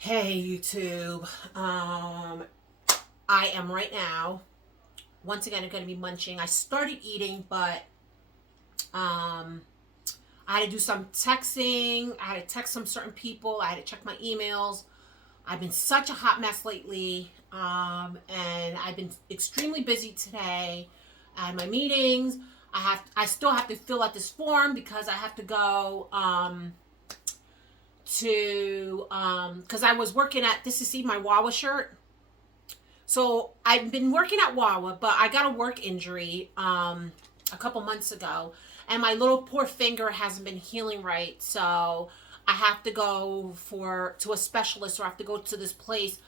Hey YouTube. I am right now once again going to be munching. I started eating, but um I had to do some texting. I had to text some certain people. I had to check my emails. I've been such a hot mess lately. And I've been extremely busy today. I had my meetings. I still have to fill out this form because I have to go to because I was working at this is see my Wawa shirt. So I've been working at Wawa, but I got a work injury a couple months ago, and my little poor finger hasn't been healing right. So I have to go to a specialist, or I have to go to this place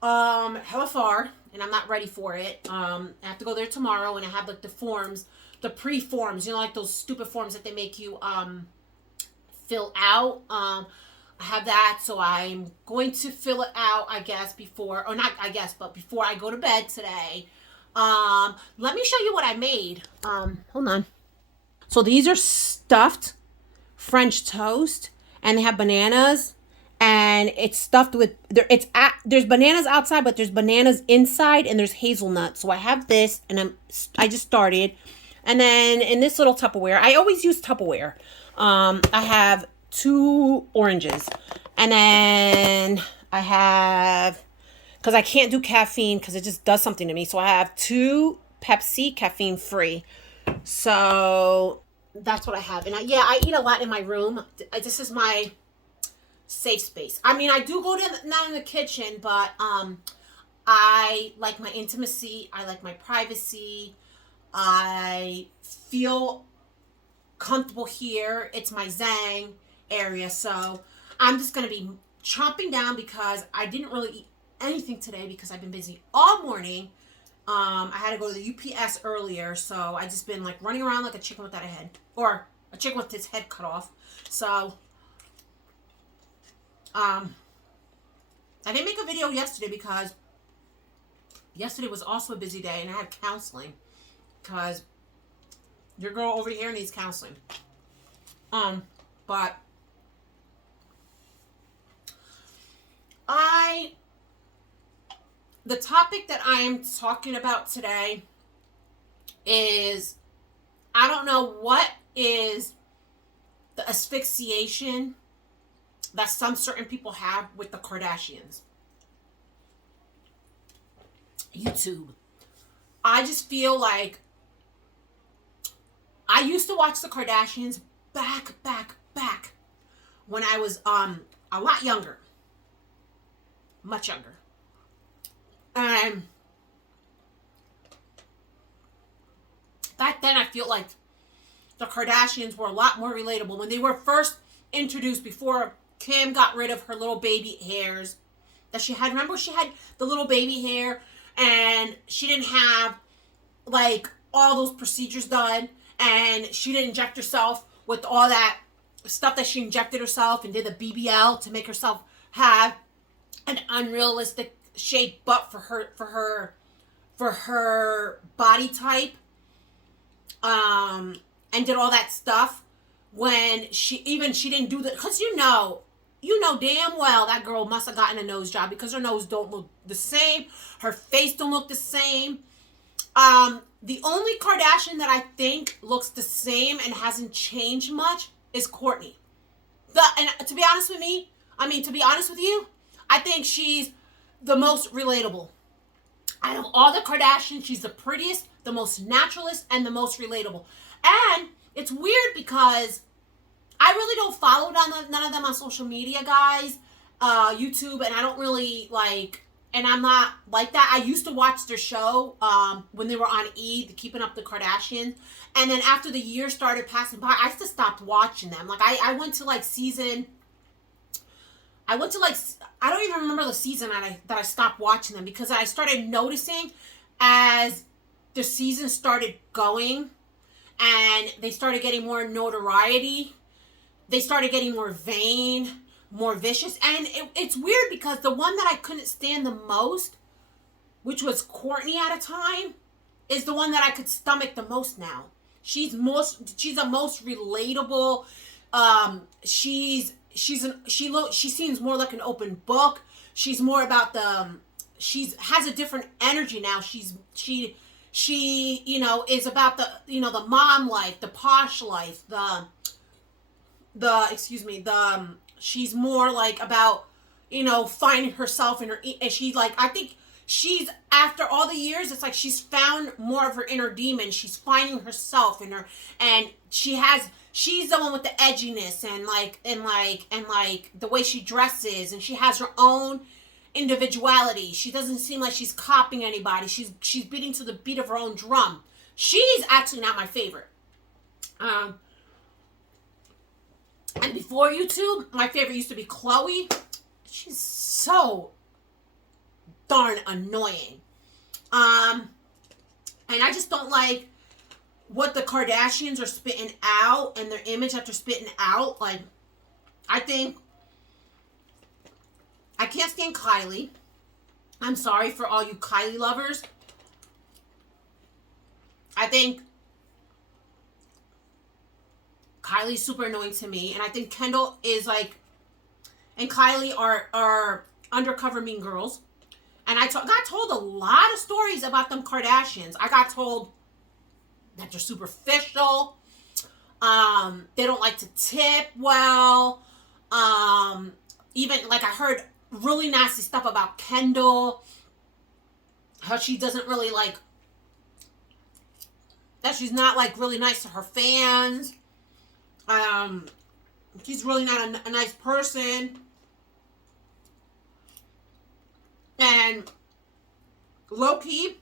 hella far, and I'm not ready for it. I have to go there tomorrow, and I have like the forms, the pre-forms, like those stupid forms that they make you fill out. I have that, so I'm going to fill it out, I guess, before, or not, I guess, but before I go to bed today. Let me show you what I made. Hold on. So these are stuffed French toast, and they have bananas, and it's stuffed with there's bananas outside, but there's bananas inside, and there's hazelnut. So I have this, and I just started, and then in this little Tupperware, I always use Tupperware. I have 2 oranges, and then I have, because I can't do caffeine because it just does something to me. So I have 2 Pepsi, caffeine free. So that's what I have. And yeah, I eat a lot in my room. This is my safe space. I mean, I do go to not in the kitchen, but I like my intimacy. I like my privacy. I feel comfortable here. It's my Zang area. So I'm just going to be chomping down because I didn't really eat anything today because I've been busy all morning. I had to go to the UPS earlier, so I just been like running around like a chicken without a head, or a chicken with its head cut off. So I didn't make a video yesterday because yesterday was also a busy day, and I had counseling because your girl over here needs counseling. But the topic that I am talking about today is, I don't know what is the asphyxiation that some certain people have with the Kardashians. YouTube. I just feel like I used to watch the Kardashians back when I was a lot younger. Much younger. And back then I feel like the Kardashians were a lot more relatable. When they were first introduced, before Kim got rid of her little baby hairs that she had. Remember, she had the little baby hair, and she didn't have like all those procedures done, and she didn't inject herself with all that stuff that she injected herself, and did the BBL to make herself have an unrealistic shaped butt for her body type, and did all that stuff. When she didn't do that, because you know damn well that girl must have gotten a nose job, because her nose don't look the same, her face don't look the same. The only Kardashian that I think looks the same and hasn't changed much is Kourtney. And to be honest with you, I think she's the most relatable. Out of all the Kardashians, she's the prettiest, the most naturalist, and the most relatable. And it's weird because I really don't follow none of them on social media, guys, YouTube, and I don't really like, and I'm not like that. I used to watch their show when they were on E, the Keeping Up the Kardashians, and then after the years started passing by, I just stopped watching them. Like I went to like I don't even remember the season that I stopped watching them, because I started noticing as the season started going and they started getting more notoriety, they started getting more vain, more vicious. And it's weird because the one that I couldn't stand the most, which was Kourtney at a time, is the one that I could stomach the most now. She's the most relatable. She seems more like an open book. She's more about has a different energy now. She is about the mom life, the posh life, the excuse me, she's more like about, finding herself in her, and she, like, I think she's, after all the years, it's like she's found more of her inner demon. She's finding herself in her, and she's the one with the edginess, and the way she dresses, and she has her own individuality. She doesn't seem like she's copying anybody. She's beating to the beat of her own drum. She's actually not my favorite. And before YouTube, my favorite used to be Chloe. She's so darn annoying. And I just don't like what the Kardashians are spitting out, and their image that they're spitting out. Like, I can't stand Kylie. I'm sorry for all you Kylie lovers. I think Kylie's super annoying to me, and I think Kendall is like, and Kylie are undercover mean girls. And I got told a lot of stories about them Kardashians. I got told that they're superficial. They don't like to tip well. Even, like, I heard really nasty stuff about Kendall. How she doesn't really, like, that she's not, like, really nice to her fans. She's really not a nice person. And low-key,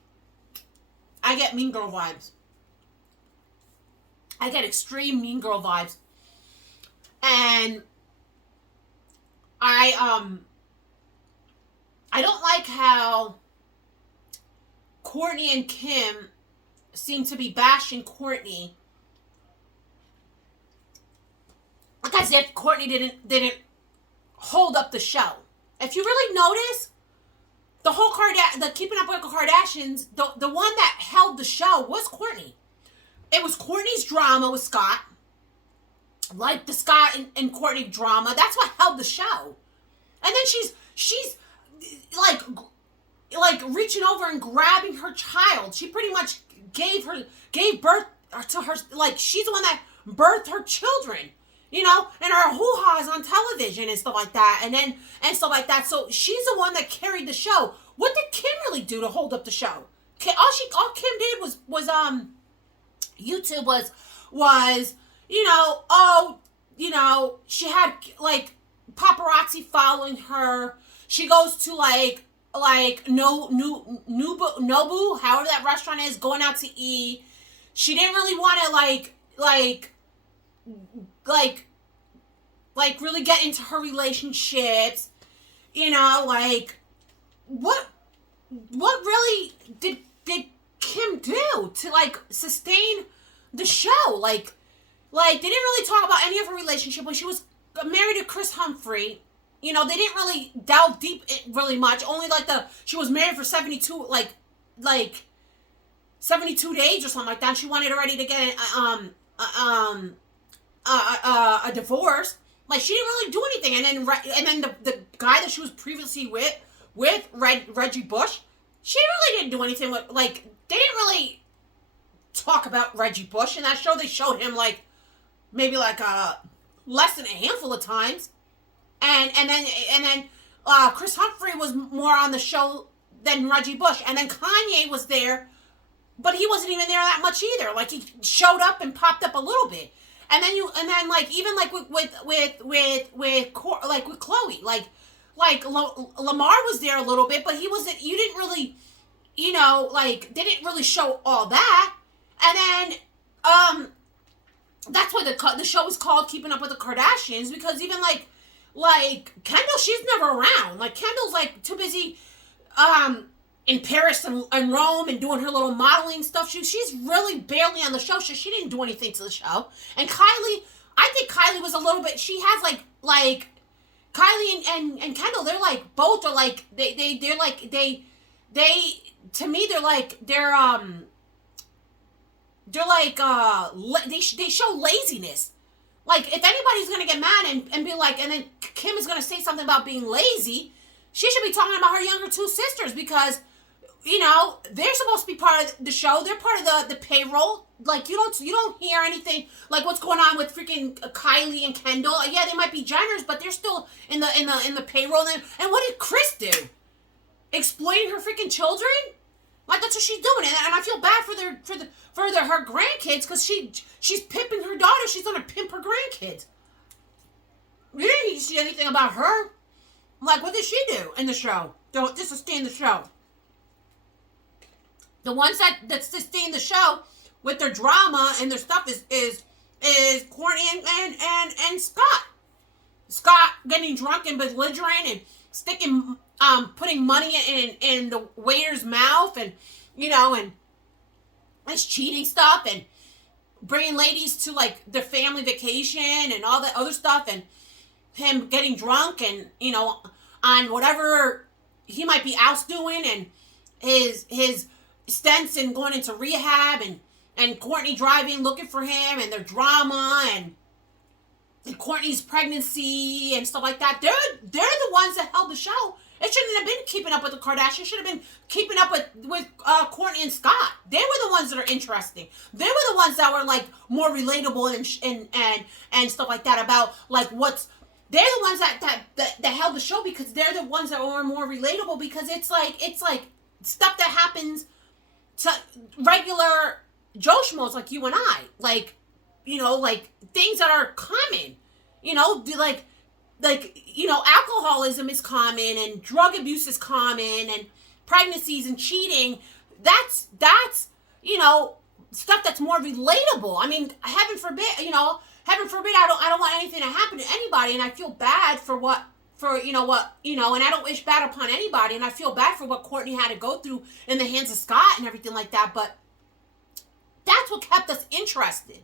I get Mean Girl vibes. I get extreme Mean Girl vibes. And I don't like how Kourtney and Kim seem to be bashing Kourtney. Like as if Kourtney didn't hold up the show. If you really notice, the whole the Keeping Up with the Kardashians, the one that held the show was Kourtney. It was Kourtney's drama with Scott. Like the Scott and Kourtney drama. That's what held the show. And then she's like reaching over and grabbing her child. She pretty much gave birth to her, like she's the one that birthed her children. And her hoo-ha's on television and stuff like that, and stuff like that. So she's the one that carried the show. What did Kim really do to hold up the show? All Kim did was YouTube was she had like paparazzi following her. She goes to like Nobu, however that restaurant is, going out to eat. She didn't really want to like really get into her relationships, what really did Kim do to like sustain the show? Like they didn't really talk about any of her relationship when she was married to Chris Humphrey. They didn't really delve deep really much. Only like she was married for 72 like 72 days or something like that. She wanted already to get a divorce. Like she didn't really do anything. And then the guy that she was previously with Reggie Bush, she really didn't do anything with, like, they didn't really talk about Reggie Bush in that show. They showed him like maybe like less than a handful of times. And then Chris Humphrey was more on the show than Reggie Bush. And then Kanye was there, but he wasn't even there that much either. Like he showed up and popped up a little bit. And then with Chloe, like Lamar was there a little bit, but he wasn't. You didn't really, they didn't really show all that. And then that's why the show is called Keeping Up with the Kardashians, because even like Kendall, she's never around. Like Kendall's like too busy in Paris and Rome and doing her little modeling stuff. She's really barely on the show. She didn't do anything to the show. And Kylie, I think Kylie was a little bit, she has like Kylie and Kendall, they're like, both are like, they're like, they to me, they're like, they show laziness. Like, if anybody's gonna get mad and be like, and then Kim is gonna say something about being lazy, she should be talking about her younger two sisters, because they're supposed to be part of the show. They're part of the payroll. Like, you don't hear anything like what's going on with freaking Kylie and Kendall. Yeah, they might be Jenners, but they're still in the payroll. And what did Chris do? Exploiting her freaking children? Like, that's what she's doing. And I feel bad for her grandkids, because she's pimping her daughter. She's gonna pimp her grandkids. You didn't see anything about her. Like, what did she do in the show? Just to stay in the show. The ones that stay in the show with their drama and their stuff is Courtney and Scott. Scott getting drunk and belligerent and putting money in the waiter's mouth, and and it's cheating stuff, and bringing ladies to like their family vacation and all that other stuff, and him getting drunk and on whatever he might be out doing, and his stents and going into rehab, and Courtney driving looking for him, and their drama, and Courtney's pregnancy and stuff like that. They're the ones that held the show. It shouldn't have been Keeping Up with the Kardashians. It should have been Keeping Up with Courtney and Scott. They were the ones that are interesting. They were the ones that were like more relatable and stuff like that, about like they're the ones that held the show, because they're the ones that were more relatable, because it's like stuff that happens to regular Joe Schmoes like you and I. Like, like things that are common, alcoholism is common, and drug abuse is common, and pregnancies and cheating. That's stuff that's more relatable. I mean, heaven forbid, I don't want anything to happen to anybody, and I feel bad and I don't wish bad upon anybody, and I feel bad for what Courtney had to go through in the hands of Scott and everything like that, but that's what kept us interested.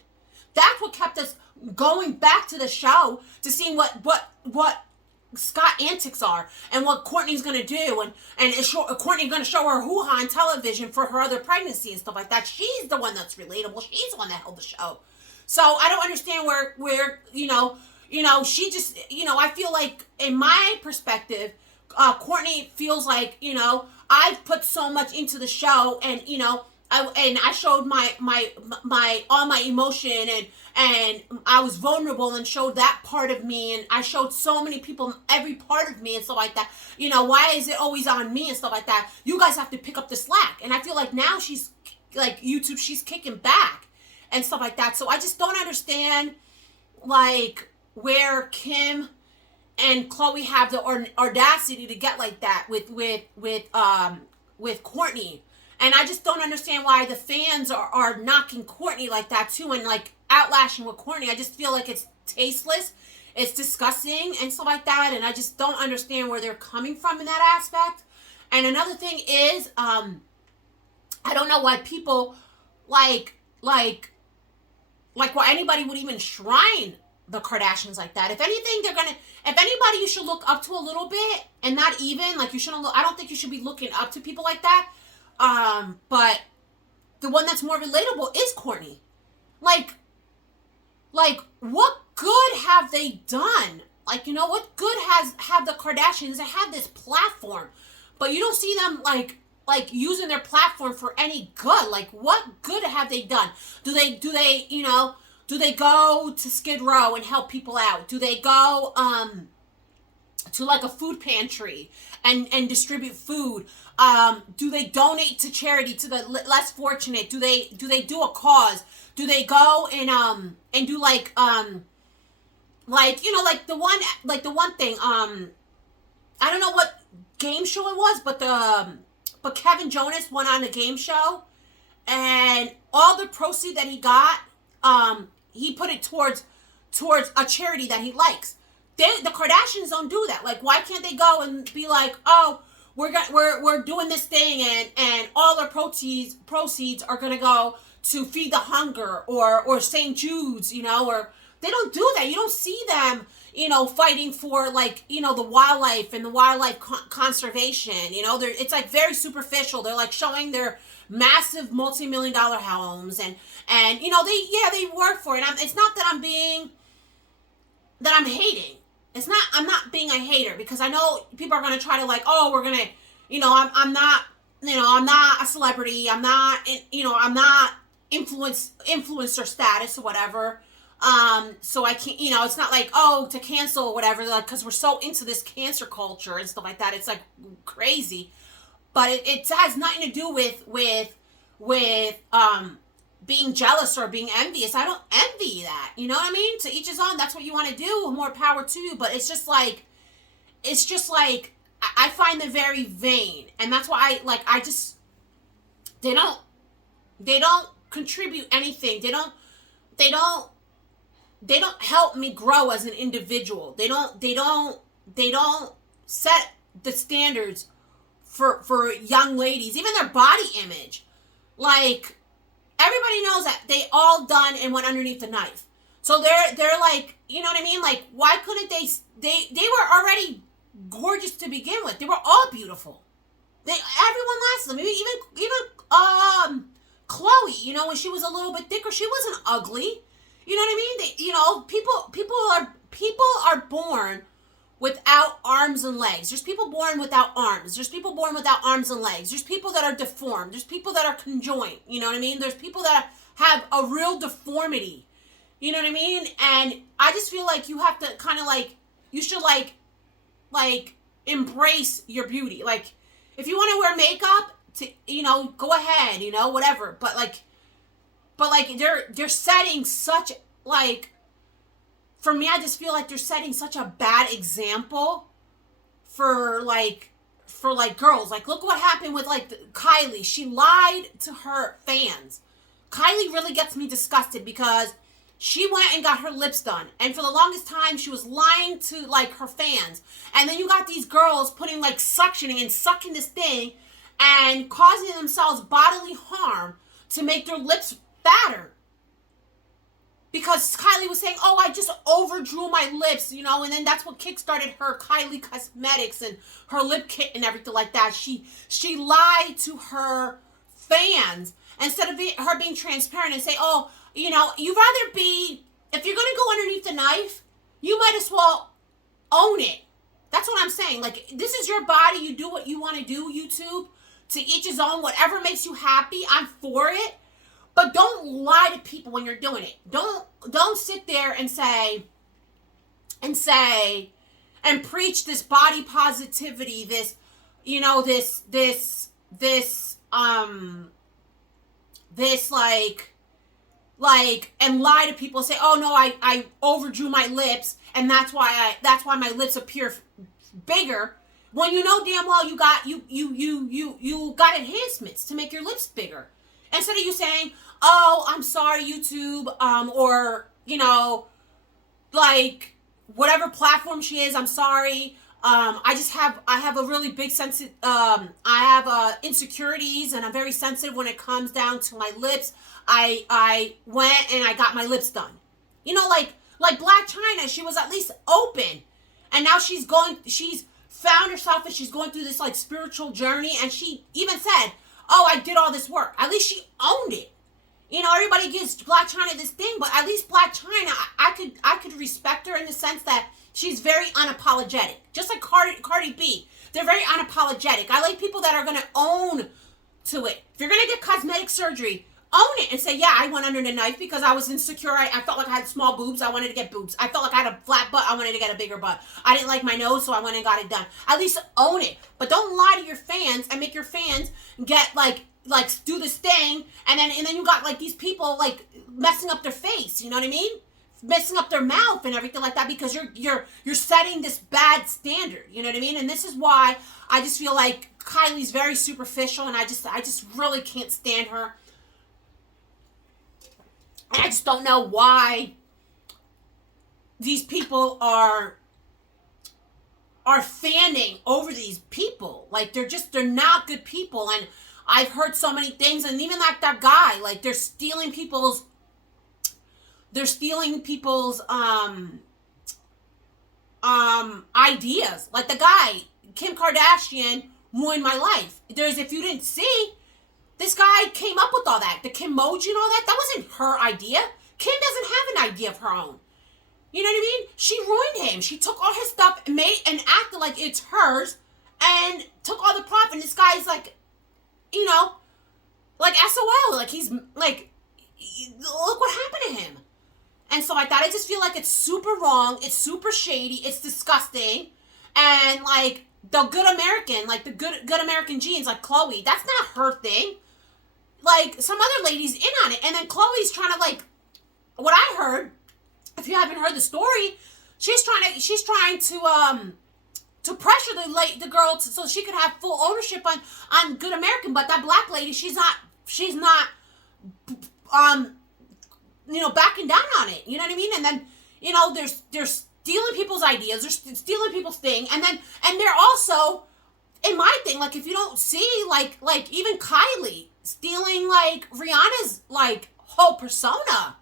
That's what kept us going back to the show, to seeing what Scott antics are, and what Courtney's going to do, and Courtney's going to show her hoo-ha on television for her other pregnancy and stuff like that. She's the one that's relatable. She's the one that held the show. So I don't understand where she just, I feel like, in my perspective, Courtney feels like, I've put so much into the show, and, I showed my all my emotion, and I was vulnerable and showed that part of me, and I showed so many people every part of me and stuff like that. Why is it always on me and stuff like that? You guys have to pick up the slack. And I feel like now she's like YouTube, she's kicking back and stuff like that. So I just don't understand like where Kim and Chloe have the audacity to get like that with Courtney. And I just don't understand why the fans are knocking Courtney like that too, and like outlashing with Courtney. I just feel like it's tasteless, it's disgusting and stuff like that, and I just don't understand where they're coming from in that aspect. And another thing is, I don't know why people like why anybody would even shrine the Kardashians like that. If anything, if anybody you should look up to a little bit, and not even, like, you shouldn't look, I don't think you should be looking up to people like that. But the one that's more relatable is Courtney. Like, what good have they done? Like, what good have the Kardashians? They have this platform, but you don't see them like using their platform for any good. Like, what good have they done? Do they go to Skid Row and help people out? Do they go to like a food pantry and distribute food? Do they donate to charity, to the less fortunate? Do they do a cause? Do they go and do like the one thing, I don't know what game show it was, but Kevin Jonas went on a game show, and all the proceeds that he got, he put it towards a charity that he likes. The Kardashians don't do that. Like, why can't they go and be like, oh, we're doing this thing, and all our proceeds are gonna go to feed the hunger or St. Jude's, or they don't do that. You don't see them, fighting for like, the wildlife and the wildlife conservation. It's like very superficial. They're like showing their massive multi-million-dollar homes, and they work for it. It's not that I'm being that I'm hating. It's not, I'm not being a hater, because I know people are going to try to like, oh, we're going to, I'm not, I'm not a celebrity. I'm not, I'm not influencer status or whatever. So I can't, it's not like, oh, to cancel or whatever, like, cause we're so into this cancer culture and stuff like that. It's like crazy, but it has nothing to do with, being jealous or being envious. I don't envy that. You know what I mean? To each his own. That's what you want to do. More power to you. But it's just like, I find them very vain. And that's why they don't contribute anything. They don't help me grow as an individual. They don't set the standards for young ladies, even their body image. Like, everybody knows that they all done and went underneath the knife. So they're like, you know what I mean? Like, why couldn't they were already gorgeous to begin with. They were all beautiful. Everyone likes them. Even Chloe, when she was a little bit thicker, she wasn't ugly. You know what I mean? People are born without arms and legs. There's people born without arms. There's people born without arms and legs. There's people that are deformed. There's people that are conjoined. You know what I mean? There's people that have a real deformity. You know what I mean? And I just feel like you have to kind of you should embrace your beauty. Like, if you want to wear makeup, go ahead, whatever. But they're setting such, for me, I just feel like they're setting such a bad example for girls. Like, look what happened with Kylie. She lied to her fans. Kylie really gets me disgusted because she went and got her lips done, and for the longest time she was lying to her fans. And then you got these girls putting suctioning and sucking this thing and causing themselves bodily harm to make their lips fatter. Because Kylie was saying, oh, I just overdrew my lips, and then that's what kickstarted her Kylie Cosmetics and her lip kit and everything like that. She lied to her fans instead of her being transparent and say, oh, you'd rather be, if you're going to go underneath the knife, you might as well own it. That's what I'm saying. This is your body. You do what you want to do, YouTube. To each his own. Whatever makes you happy, I'm for it. But don't lie to people when you're doing it. Don't sit there and preach this body positivity, this and lie to people and say, oh no, I overdrew my lips and that's why my lips appear bigger, when you know damn well you got enhancements to make your lips bigger. Instead of you saying, oh, I'm sorry, YouTube, or whatever platform she is, I'm sorry. I have a really big I have insecurities, and I'm very sensitive when it comes down to my lips. I went and I got my lips done. Like Black China, she was at least open. And now she's found herself and she's going through this spiritual journey, and she even said, oh, I did all this work. At least she owned it. Everybody gives Black China this thing, but at least Black China, I could respect her in the sense that she's very unapologetic. Just like Cardi B. They're very unapologetic. I like people that are going to own to it. If you're going to get cosmetic surgery, own it and say, yeah, I went under the knife because I was insecure. I felt like I had small boobs. I wanted to get boobs. I felt like I had a flat butt. I wanted to get a bigger butt. I didn't like my nose, so I went and got it done. At least own it. But don't lie to your fans and make your fans get do this thing, and then you got these people messing up their face. You know what I mean? Messing up their mouth and everything like that, because you're setting this bad standard. You know what I mean? And this is why I just feel like Kylie's very superficial, and I just really can't stand her. I just don't know why these people are fanning over these people. They're not good people. And I've heard so many things, and even that guy, they're stealing people's ideas. Like the guy, Kim Kardashian, ruined my life. If you didn't see, this guy came up with all that. The Kimoji and all that, that wasn't her idea. Kim doesn't have an idea of her own. You know what I mean? She ruined him. She took all his stuff and acted like it's hers and took all the profit. And this guy's like, you know, like SOL. Like he's like, look what happened to him. And so like that, I just feel like it's super wrong. It's super shady. It's disgusting. And like the good American, like the good American genes, like Chloe, that's not her thing. Like some other ladies in on it. And then Chloe's trying to like, what I heard, if you haven't heard the story, she's trying to pressure the girl so she could have full ownership on Good American. But that black lady, she's not backing down on it. You know what I mean? And then they're stealing people's ideas, they're stealing people's thing, and they're also, in my thing, like if you don't see like even Kylie stealing like Rihanna's like whole persona.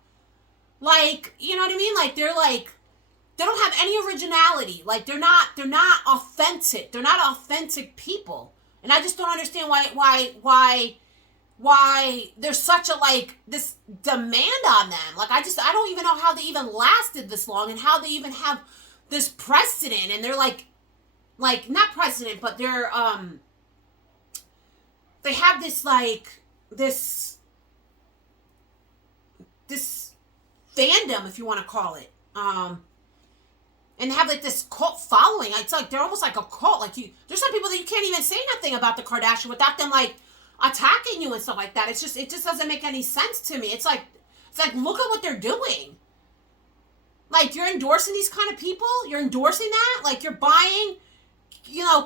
Like, you know what I mean? Like they don't have any originality. Like they're not authentic. They're not authentic people. And I just don't understand why there's such a like this demand on them. Like I don't even know how they even lasted this long and how they even have this precedent. And they're like not precedent, but they're they have this like this fandom, if you want to call it, and have like this cult following. It's like they're almost like a cult. Like there's some people that you can't even say nothing about the Kardashian without them like attacking you and stuff like that. It just doesn't make any sense to me. It's like look at what they're doing. Like you're endorsing these kind of people. You're endorsing that. Like you're buying,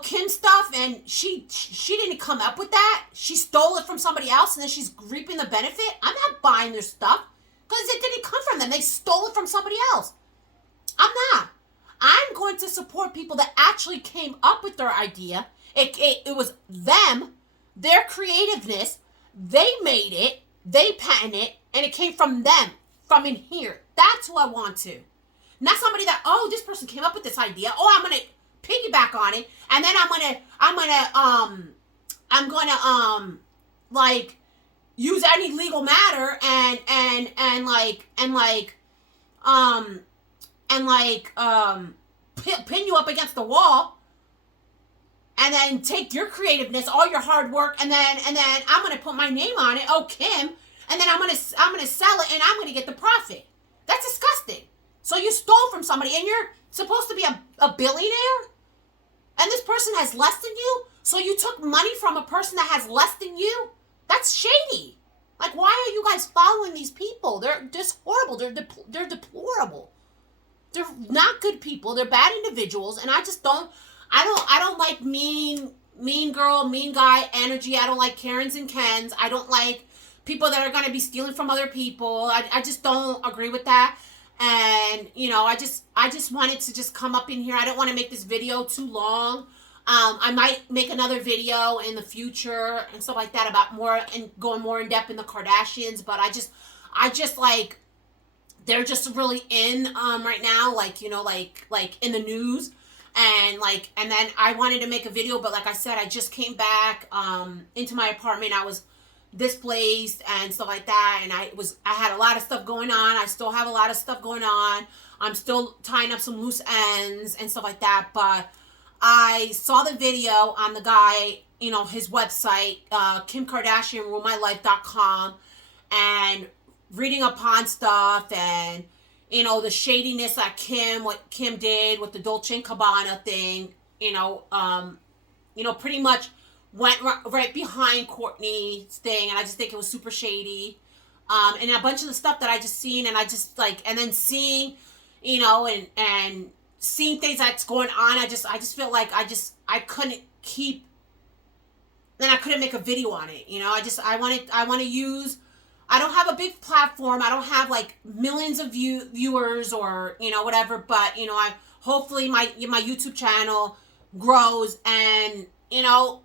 Kim stuff, and she didn't come up with that. She stole it from somebody else, and then she's reaping the benefit. I'm not buying their stuff. Because it didn't come from them. They stole it from somebody else. I'm not. I'm going to support people that actually came up with their idea. It was them, their creativeness. They made it. They patented it. And it came from them. From in here. That's who I want to. Not somebody that, this person came up with this idea. I'm going to piggyback on it. And then I'm going to use any legal matter and pin you up against the wall, and then take your creativeness, all your hard work, and then I'm gonna put my name on it. Kim, and then I'm gonna sell it, and I'm gonna get the profit. That's disgusting. So you stole from somebody, and you're supposed to be a billionaire, and this person has less than you. So you took money from a person that has less than you. That's shady. Like, why are you guys following these people? They're just horrible. They're deplorable. They're not good people. They're bad individuals, and I don't like mean girl, mean guy energy. I don't like Karens and Kens. I don't like people that are going to be stealing from other people. I just don't agree with that. And, I just wanted to just come up in here. I don't want to make this video too long. I might make another video in the future and stuff like that about more and going more in depth in the Kardashians, but I just like, they're just really in right now, like in the news, and then I wanted to make a video, but like I said, I just came back into my apartment. I was displaced and stuff like that, and I had a lot of stuff going on. I still have a lot of stuff going on. I'm still tying up some loose ends and stuff like that, but I saw the video on the guy, his website, KimKardashianRuleMyLife.com, and reading upon stuff and, the shadiness that what Kim did with the Dolce & Gabbana thing, pretty much went right behind Kourtney's thing, and I just think it was super shady. And a bunch of the stuff that I just seen, and I just and then seeing, and seeing things that's going on, I just feel like I couldn't keep, then I couldn't make a video on it. I want to use, I don't have a big platform. I don't have like millions of viewers or, whatever, but, I hopefully my YouTube channel grows, and, and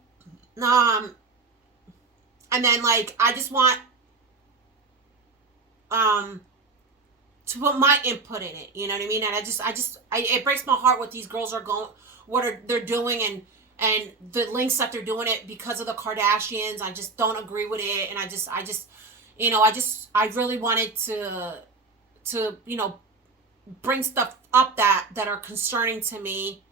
then like, I just want, to put my input in it, you know what I mean? And it breaks my heart what these girls are they're doing, and the links that they're doing it because of the Kardashians. I just don't agree with it, and I really wanted to bring stuff up that are concerning to me,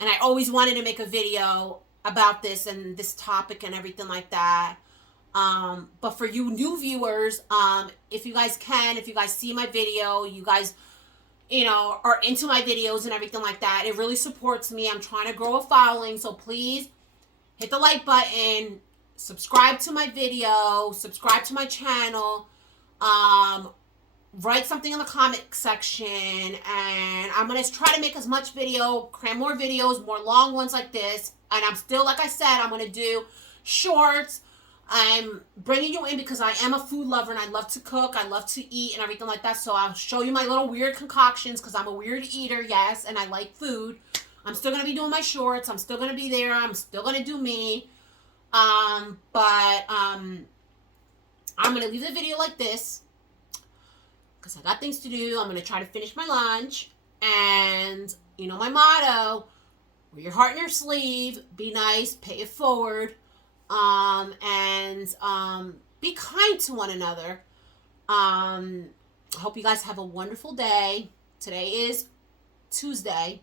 and I always wanted to make a video about this and this topic and everything like that. But for you new viewers, if you guys can, if you guys see my video, you guys, are into my videos and everything like that, it really supports me. I'm trying to grow a following, so please hit the like button, subscribe to my video, subscribe to my channel, write something in the comment section, and I'm going to try to make as much video, cram more videos, more long ones like this, and I'm still, like I said, I'm going to do shorts. I'm bringing you in because I am a food lover and I love to cook, I love to eat and everything like that, so I'll show you my little weird concoctions because I'm a weird eater, yes, and I like food. I'm still going to be doing my shorts, I'm still going to be there, I'm still going to do me, but I'm going to leave the video like this because I got things to do. I'm going to try to finish my lunch, and my motto, wear your heart in your sleeve, be nice, pay it forward, and be kind to one another. I hope you guys have a wonderful day. Today is Tuesday.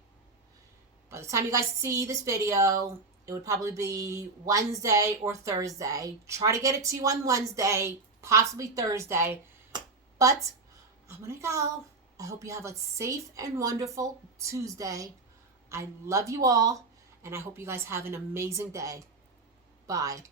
By the time you guys see this video, it would probably be Wednesday or Thursday. Try to get it to you on Wednesday, possibly Thursday. But I'm going to go. I hope you have a safe and wonderful Tuesday. I love you all, and I hope you guys have an amazing day. Bye.